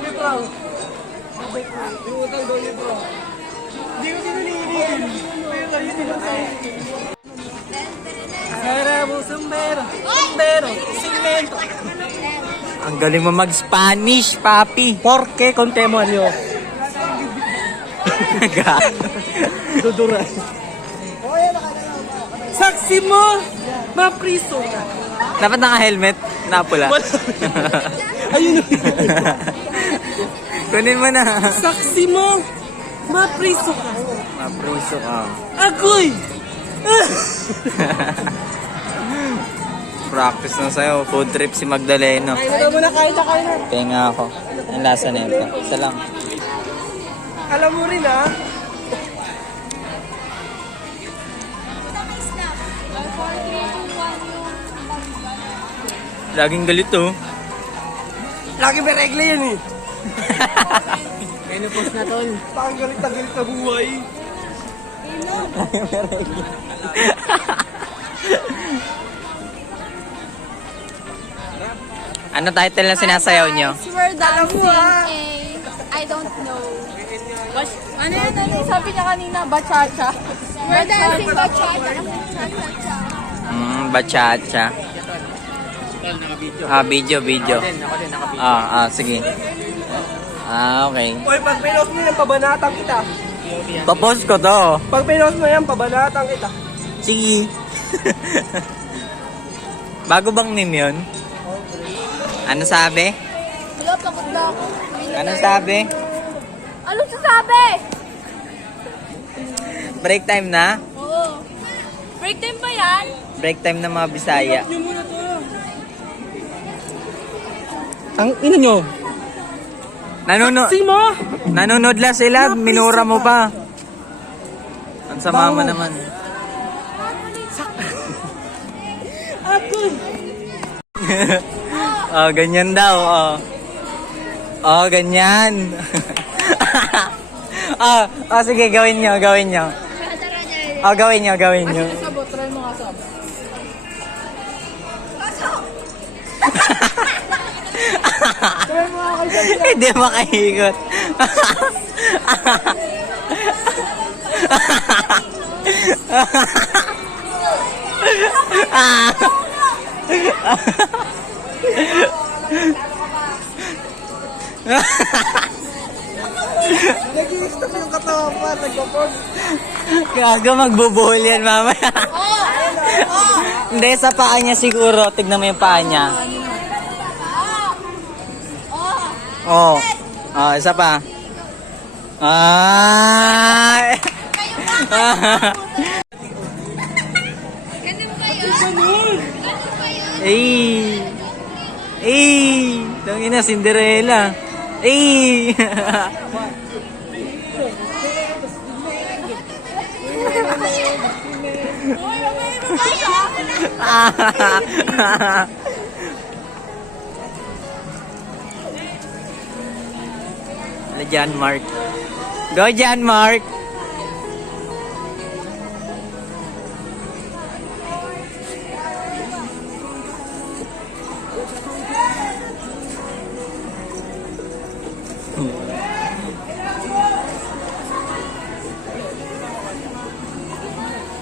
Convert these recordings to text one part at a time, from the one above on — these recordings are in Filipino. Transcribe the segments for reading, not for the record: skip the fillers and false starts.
ni Frank. Yung utang daw ni Frank. Hindi ko sinunilin. Pero yun nilang sa'yo. Sarabo, sumbero, sumbero, simento. Ang galing mo mag-Spanish, papi. Porque con temorio. Duduray. Saksi mo, mapriso. Dapat naka-helmet, napula. Ayun. Kunin mo na. Saksi mo, mapriso ka. Mapriso ka. Agoy! Practice na sa'yo. Food trip si Magdaleno. Kain mo na, kain na, kain na. Tenga ako. Ang lasa na ito. Isa lang. Alam mo rin ha? Laging galit oh. Lagi may regla yan eh. Menopause na tol. Parang galit na buhay. Ano title na sinasayaw nyo? We're dancing I don't know. Ano yan? Sabi niya kanina, bachacha. We're dancing bachacha. Bachacha. Video. Sige. Okay. Oy, pag pinost mo yan, pabanatang kita. Papost ko to. Pag pinost mo yan, pabanatang kita. Sige. Bago bang meme yun? Ano sabi? Wala, pagod na ako. Ano sabi? Ano sasabi? Break time na? Oo. Break time ba yan? Break time na mga Bisaya. Yung muna to. Ang ina nyo. Saksi mo! Nanonood lang sila, minura mo pa. Ang sama mo naman. Agoy! Ganyan daw. Ganyan. Sige, gawin nyo. Gawin nyo. Sabot, try mo nga sabot. Try mo nga kayo sa Hindi makaikot. Nag-i-stop yung katawan pa, nagpo-pause. Gaga, magbubuhol yan mamaya. Hindi, sa paa niya siguro. Tignan mo yung paa niya. Isa pa. Tangina, Cinderella. John Mark. Go, John Mark.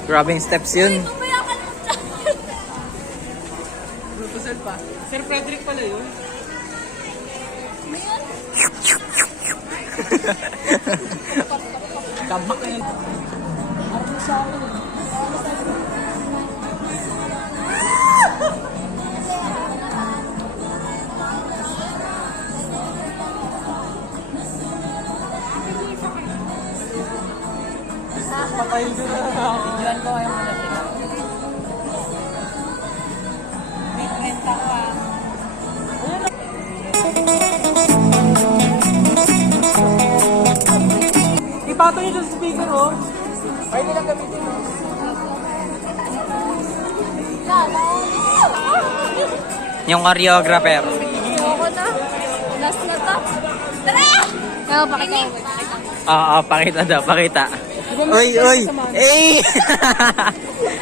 Grabing steps yun. Propposal pa. Sir Frederick pala yun. Kabak na yun. Patayin ko na lang ako. Tignan ko kayo muna sila. Treatment ako ah. Ipato nyo sa speaker oh. Ay nilang gamitin mo. Yung choreographer. Ayoko na. Last na to. Tara! Kaya pakita ko. Pakita. Oy!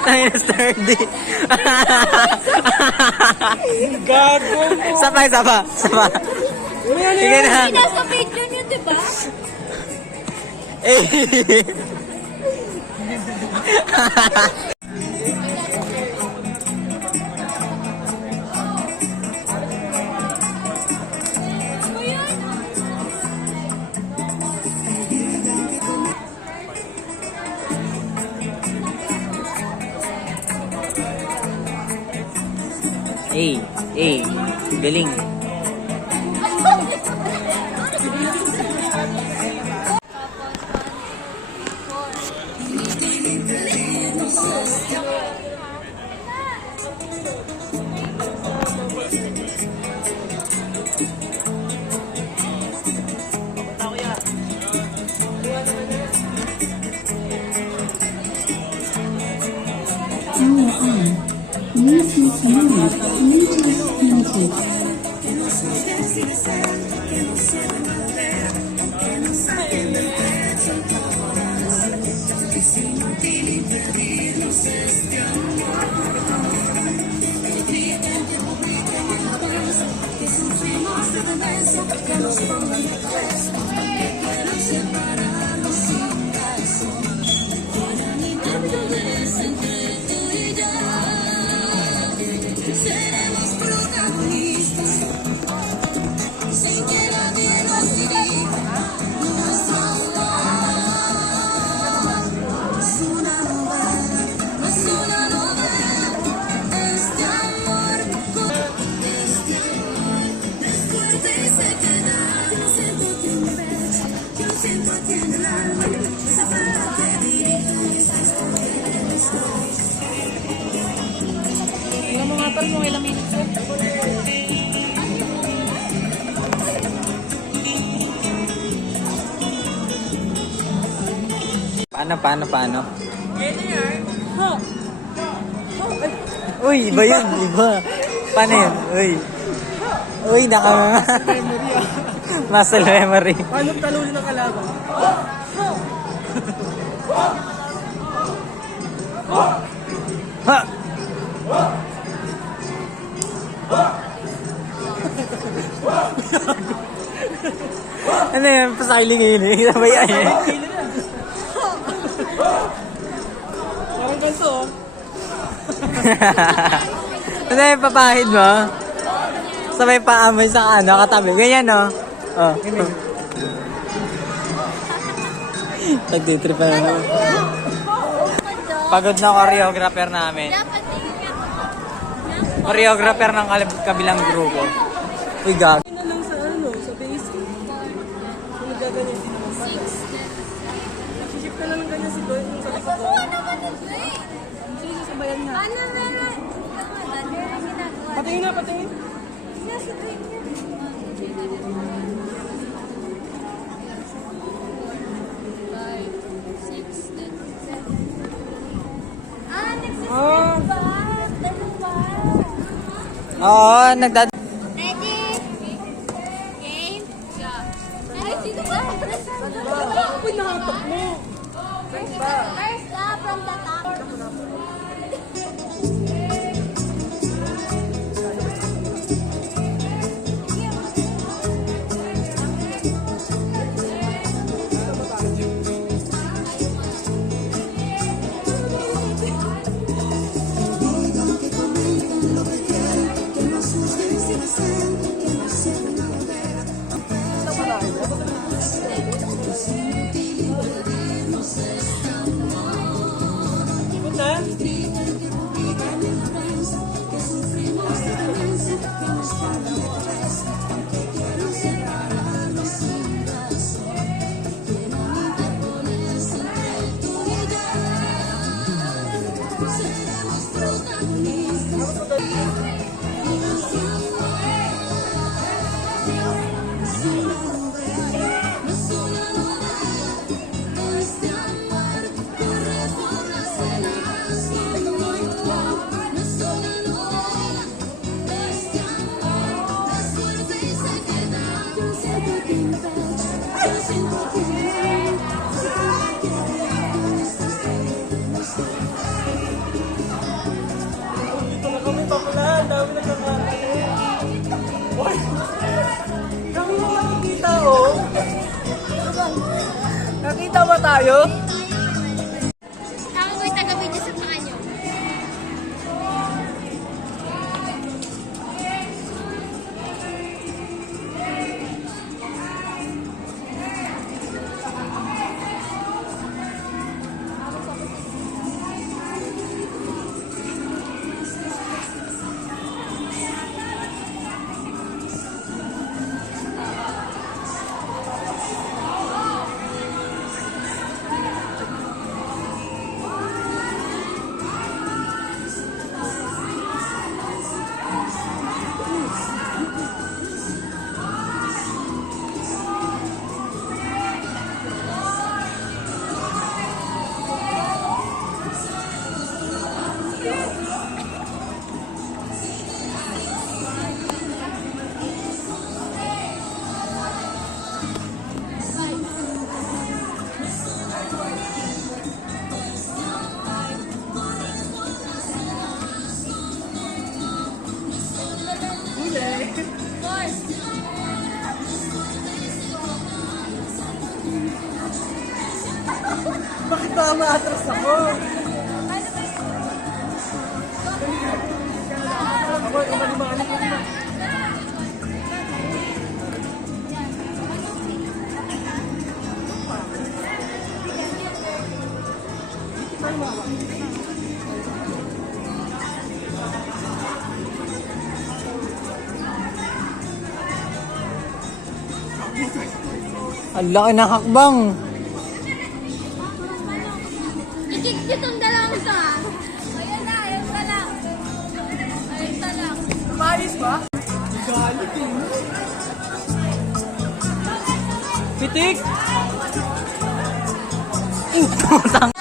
Tayo sturdy. Gago mo. Sapa. Sige na. Nasa video niyo, di ba? Eh. Galing. Paano? Uy, iba yun, iba. Paano yun? Uy, Memory ah. muscle memory. Paano talunin ng kalaban? Ha! Ano yan? Pasiling-iling. Sabay yan. Parang ganito oh. Ano yung papahid mo? Sabay paamoy sa katabi. Ganyan, no? Oh. Nagtitrip na naman. Pagod na choreographer namin. Choreographer ng kabilang grupo. Uy, gag. Na lang sa sa base. Kung nagaganyan din naman. Sisip ka na lang ganyan si Doy. Yung sa likod ko. Sige, sasabayan na. Patingin na, patingin. Oo, nagdad... Ready? Game? Go. Ay, sino ba? Uy, nakatok mo. First lap from the top. Dito na kami, papulaan. Dami nagkakatali. Uy! Kami Tawa tayo. Ako ko'y taga-video sa paa niyo. Bakit ba maatras ako? Ako, umalimaan ko na. Ang laki ng hakbang. Ikikit yung dalawang to ah. Ayun na, ayun na lang. Ayun na lang. Maayos ba? Galit eh. Pitik! Putang.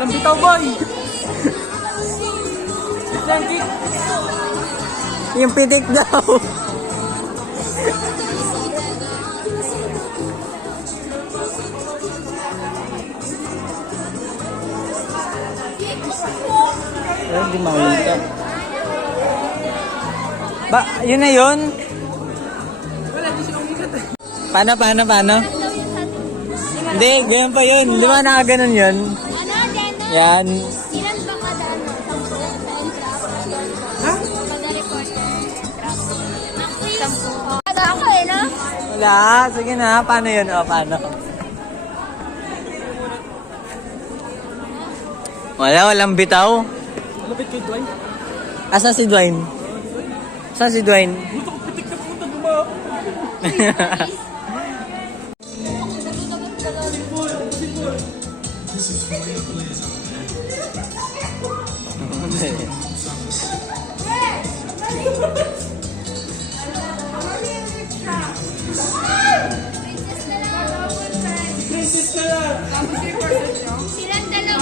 Walang bitaw, boy! Isang kick! Yung pitik daw. Pero di makita. Ba, yun na yun? Wala, di siya umikat eh. Paano? Hindi, ganyan pa yun. Di ba nakaganon yun? Ano, Deno? Yan. Ilan ba kada ano? 10 sa entrap? Ha? Kada reporter? Entrap? 10. Kada ako eh, no? Wala. Sige na. Paano yun? O, paano? Walang bitaw. Lapit kay Dwayne. Asan si Dwayne? Saan si Dwayne? Buto ko pitik na pumunta gumawa. Silang dalawa